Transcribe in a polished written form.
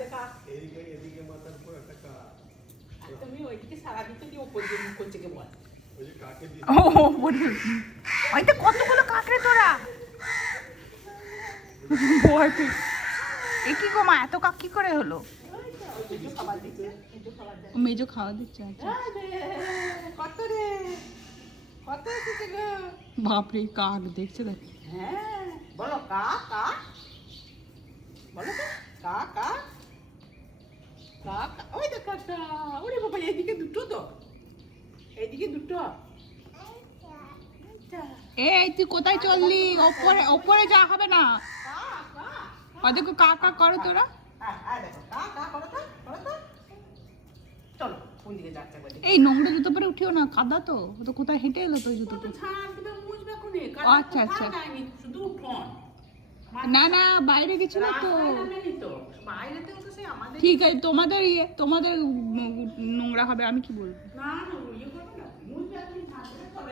দেখা এদিকে মাথার উপর একটা কাক। তুমি ওইদিকে সারা দিতে দিয়ে ওপর দিয়ে মুখ করছে কে বল ওই যে কাকে দিয়ে ও বলি ওই তো কতগুলো কাকরে তোরা ভয় পেয়ে এ কি গো মা এত কাক কি করে হলো একটু খাবার দিচ্ছে একটু খাবার দেয় ও মেজো খাওয়া দিচ্ছে আচ্ছা কত রে কত এসেছে গো বাপরে কাক দেখছে দেখ হ্যাঁ বলো কা কা বলো তো কা কা কা কা ওই দেখো একটা ওরে বাবা এইদিকে দুটো তো এইদিকে দুটো আচ্ছা এই তুই কোথায় চললি ওপরে ওপরে যা হবে না কা কা ওদেরকে কাক কাক করো তোরা দেখো কা কা করো তো চলো কোন দিকে যাচ্ছে বলে এই নোংরা জুতো পরে উঠিও না কাদা তো ও তো কোথায় হেঁটে এলো তো ওই জুতো পরে ছাড় দিবে মুছবে কোনে আচ্ছা, আচ্ছা। যায়নি শুধু উঠোন না না বাইরে গেছিল তো রাস্তায় নামেনি তো বাইরেতেও তো সে আমাদের ঠিক আছে তোমাদের তোমাদের নোংরা হবে আমি কি বলবো না না